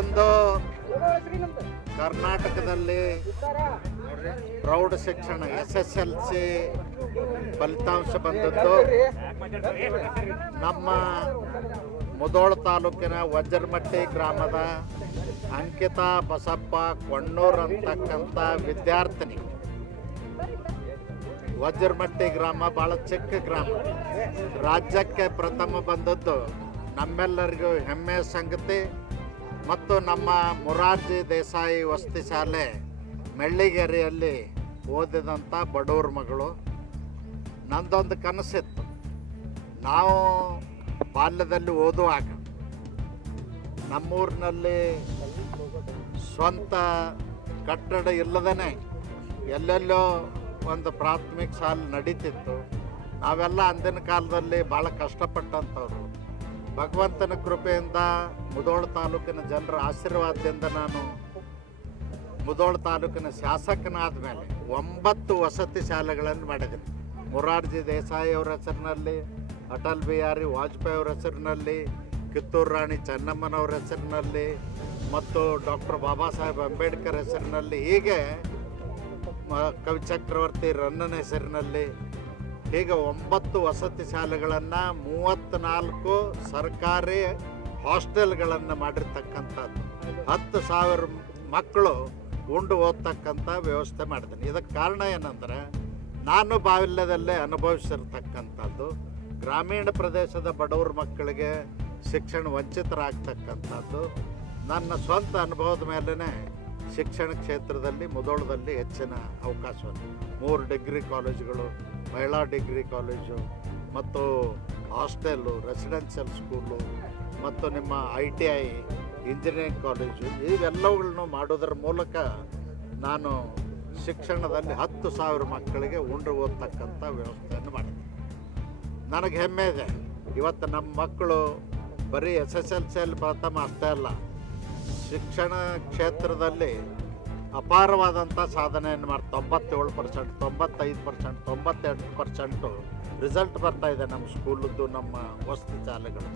ಎಂದು ಕರ್ನಾಟಕದಲ್ಲಿ ಪ್ರೌಢ ಶಿಕ್ಷಣ ಎಸ್ ಎಸ್ ಎಲ್ ಸಿ ಫಲಿತಾಂಶ ಬಂದದ್ದು. ನಮ್ಮ ಮುದೋಳ ತಾಲೂಕಿನ ವಜ್ರಮಟ್ಟಿ ಗ್ರಾಮದ ಅಂಕಿತಾ ಬಸಪ್ಪ ಕೊಣ್ಣೂರ್ ಅಂತಕ್ಕಂಥ ವಿದ್ಯಾರ್ಥಿನಿ. ವಜ್ರಮಟ್ಟಿ ಗ್ರಾಮ ಭಾಳ ಚಿಕ್ಕ ಗ್ರಾಮ. ರಾಜ್ಯಕ್ಕೆ ಪ್ರಥಮ ಬಂದದ್ದು ನಮ್ಮೆಲ್ಲರಿಗೂ ಹೆಮ್ಮೆಯ ಸಂಗತಿ. ಮತ್ತು ನಮ್ಮ ಮೊರಾರ್ಜಿ ದೇಸಾಯಿ ವಸತಿ ಶಾಲೆ ಮೆಳ್ಳಿಗೆರೆಯಲ್ಲಿ ಓದಿದಂಥ ಬಡವ್ರ ಮಗಳು. ನಂದೊಂದು ಕನಸಿತ್ತು. ನಾವು ಬಾಲ್ಯದಲ್ಲಿ ಓದುವಾಗ ನಮ್ಮೂರಿನಲ್ಲಿ ಸ್ವಂತ ಕಟ್ಟಡ ಇಲ್ಲದೇ ಎಲ್ಲೆಲ್ಲೋ ಒಂದು ಪ್ರಾಥಮಿಕ ಶಾಲೆ ನಡೀತಿತ್ತು. ನಾವೆಲ್ಲ ಅಂದಿನ ಕಾಲದಲ್ಲಿ ಭಾಳ ಕಷ್ಟಪಟ್ಟಂಥವ್ರು. ಭಗವಂತನ ಕೃಪೆಯಿಂದ ಮುದೋಳ ತಾಲೂಕಿನ ಜನರ ಆಶೀರ್ವಾದದಿಂದ ನಾನು ಮುದೋಳ ತಾಲೂಕಿನ ಶಾಸಕನಾದ ಮೇಲೆ ಒಂಬತ್ತು ವಸತಿ ಶಾಲೆಗಳನ್ನು ಮಾಡಿದ್ದೀನಿ. ಮೊರಾರ್ಜಿ ದೇಸಾಯಿ ಅವರ ಹೆಸರಿನಲ್ಲಿ, ಅಟಲ್ ಬಿಹಾರಿ ವಾಜಪೇಯಿ ಅವರ ಹೆಸರಿನಲ್ಲಿ, ಕಿತ್ತೂರು ರಾಣಿ ಚೆನ್ನಮ್ಮನವರ ಹೆಸರಿನಲ್ಲಿ ಮತ್ತು ಡಾಕ್ಟರ್ ಬಾಬಾ ಸಾಹೇಬ್ ಅಂಬೇಡ್ಕರ್ ಹೆಸರಿನಲ್ಲಿ ಹೀಗೆ ಕವಿ ಚಕ್ರವರ್ತಿ ರನ್ನನ ಹೆಸರಿನಲ್ಲಿ ಹೀಗೆ ಒಂಬತ್ತು ವಸತಿ ಶಾಲೆಗಳನ್ನು ಮೂವತ್ತ್ನಾಲ್ಕು ಸರ್ಕಾರಿ ಹಾಸ್ಟೆಲ್ಗಳನ್ನು ಮಾಡಿರ್ತಕ್ಕಂಥದ್ದು. ಹತ್ತು ಸಾವಿರ ಮಕ್ಕಳು ಉಂಡು ಓದ್ತಕ್ಕಂಥ ವ್ಯವಸ್ಥೆ ಮಾಡಿದ್ದೀನಿ. ಇದಕ್ಕೆ ಕಾರಣ ಏನಂದರೆ, ನಾನು ಬಾವಿಲ್ಯದಲ್ಲೇ ಅನುಭವಿಸಿರ್ತಕ್ಕಂಥದ್ದು, ಗ್ರಾಮೀಣ ಪ್ರದೇಶದ ಬಡವ್ರ ಮಕ್ಕಳಿಗೆ ಶಿಕ್ಷಣ ವಂಚಿತರಾಗ್ತಕ್ಕಂಥದ್ದು, ನನ್ನ ಸ್ವಂತ ಅನುಭವದ ಮೇಲೇ ಶಿಕ್ಷಣ ಕ್ಷೇತ್ರದಲ್ಲಿ ಮುದೋಳದಲ್ಲಿ ಹೆಚ್ಚಿನ ಅವಕಾಶವನ್ನು ಮೂರು ಡಿಗ್ರಿ ಕಾಲೇಜುಗಳು, ಮಹಿಳಾ ಡಿಗ್ರಿ ಕಾಲೇಜು, ಮತ್ತು ಹಾಸ್ಟೆಲ್ಲು, ರೆಸಿಡೆನ್ಷಿಯಲ್ ಸ್ಕೂಲು, ಮತ್ತು ನಿಮ್ಮ I T I, engineering college, ಇವೆಲ್ಲವುಗಳನ್ನು ಮಾಡೋದ್ರ ಮೂಲಕ ನಾನು ಶಿಕ್ಷಣದಲ್ಲಿ ಹತ್ತು ಸಾವಿರ ಮಕ್ಕಳಿಗೆ ಉಂಡು ಓದ್ತಕ್ಕಂಥ ವ್ಯವಸ್ಥೆಯನ್ನು ಮಾಡಿದೆ. ನನಗೆ ಹೆಮ್ಮೆ ಇದೆ. ಇವತ್ತು ನಮ್ಮ ಮಕ್ಕಳು ಬರೀ ಎಸ್ ಎಸ್ ಎಲ್ ಸಿಯಲ್ಲಿ ಪ್ರಥಮ ಅಷ್ಟೇ ಅಲ್ಲ ಶಿಕ್ಷಣ ಕ್ಷೇತ್ರದಲ್ಲಿ ಅಪಾರವಾದಂಥ ಸಾಧನೆಯನ್ನು ಮಾಡಿ ತೊಂಬತ್ತೇಳು ಪರ್ಸೆಂಟ್ ತೊಂಬತ್ತೈದು ಪರ್ಸೆಂಟ್ ತೊಂಬತ್ತೆಂಟು ಪರ್ಸೆಂಟು ರಿಸಲ್ಟ್ ಬರ್ತಾ ಇದೆ ನಮ್ಮ ಸ್ಕೂಲದ್ದು ನಮ್ಮ ವಸತಿ ಶಾಲೆಗಳು.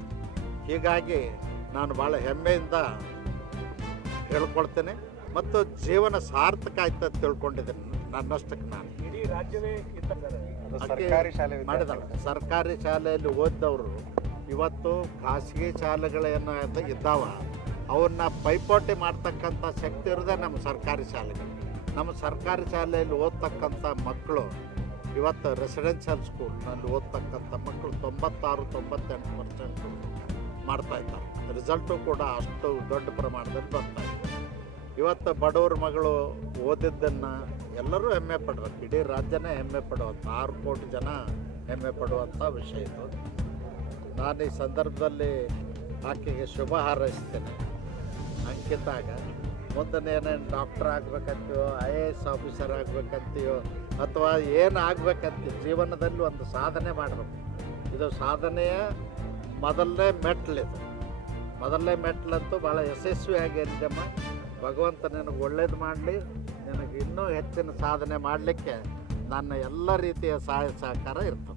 ಹೀಗಾಗಿ ನಾನು ಭಾಳ ಹೆಮ್ಮೆಯಿಂದ ಹೇಳ್ಕೊಳ್ತೇನೆ ಮತ್ತು ಜೀವನ ಸಾರ್ಥಕ ಆಯ್ತು ಅಂತ ತಿಳ್ಕೊಂಡಿದ್ದೇನೆ. ನನ್ನಷ್ಟಕ್ಕೆ ನಾನು. ಇಡೀ ರಾಜ್ಯವೇ ಸರ್ಕಾರಿ ಶಾಲೆ ಮಾಡಿದ ಸರ್ಕಾರಿ ಶಾಲೆಯಲ್ಲಿ ಓದಿದವರು ಇವತ್ತು ಖಾಸಗಿ ಶಾಲೆಗಳೇನು ಅಂತ ಇದ್ದಾವ. ಅವನ್ನ ಪೈಪೋಟಿ ಮಾಡ್ತಕ್ಕಂಥ ಶಕ್ತಿ ಇರೋದೇ ನಮ್ಮ ಸರ್ಕಾರಿ ಶಾಲೆಗಳು. ನಮ್ಮ ಸರ್ಕಾರಿ ಶಾಲೆಯಲ್ಲಿ ಓದ್ತಕ್ಕಂಥ ಮಕ್ಕಳು, ಇವತ್ತು ರೆಸಿಡೆನ್ಷಿಯಲ್ ಸ್ಕೂಲ್ನಲ್ಲಿ ಓದ್ತಕ್ಕಂಥ ಮಕ್ಕಳು ತೊಂಬತ್ತಾರು, ತೊಂಬತ್ತೆಂಟು ಪರ್ಸೆಂಟ್ ಮಾಡ್ತಾ ಇದ್ದಾರೆ. ರಿಸಲ್ಟು ಕೂಡ ಅಷ್ಟು ದೊಡ್ಡ ಪ್ರಮಾಣದಲ್ಲಿ ಬರ್ತಾ ಇದೆ. ಇವತ್ತು ಬಡವ್ರ ಮಗಳು ಓದಿದ್ದನ್ನು ಎಲ್ಲರೂ ಹೆಮ್ಮೆ ಪಡ್ಬೇಕು. ಇಡೀ ರಾಜ್ಯನೇ ಹೆಮ್ಮೆ ಪಡುವಂಥ, ಆರು ಕೋಟಿ ಜನ ಹೆಮ್ಮೆ ಪಡುವಂಥ ವಿಷಯ ಇದು. ನಾನು ಈ ಸಂದರ್ಭದಲ್ಲಿ ಆಕೆಗೆ ಶುಭ ಹಾರೈಸ್ತೇನೆ. ಅಂಕಿತಾಗ ಮುಂದೆ ಏನೇನು ಡಾಕ್ಟರ್ ಆಗ್ಬೇಕಂತೀಯೋ ಐ ಎ ಎಸ್ ಆಫೀಸರ್ ಆಗ್ಬೇಕಂತೀಯೋ ಅಥವಾ ಏನು ಆಗ್ಬೇಕಂತೀವಿ ಜೀವನದಲ್ಲಿ ಒಂದು ಸಾಧನೆ ಮಾಡಬೇಕು. ಇದು ಸಾಧನೆಯ ಮೊದಲನೇ ಮೆಟ್ಲಿದು ಮೊದಲನೇ ಮೆಟ್ಲಂತೂ ಭಾಳ ಯಶಸ್ವಿಯಾಗಿ ಏನಿದೆಮ್ಮ ಭಗವಂತ ನಿನಗೆ ಒಳ್ಳೇದು ಮಾಡಲಿ ನಿನಗೆ ಇನ್ನೂ ಹೆಚ್ಚಿನ ಸಾಧನೆ ಮಾಡಲಿಕ್ಕೆ ನನ್ನ ಎಲ್ಲ ರೀತಿಯ ಸಹಾಯ ಸಹಕಾರ ಇರ್ತದೆ.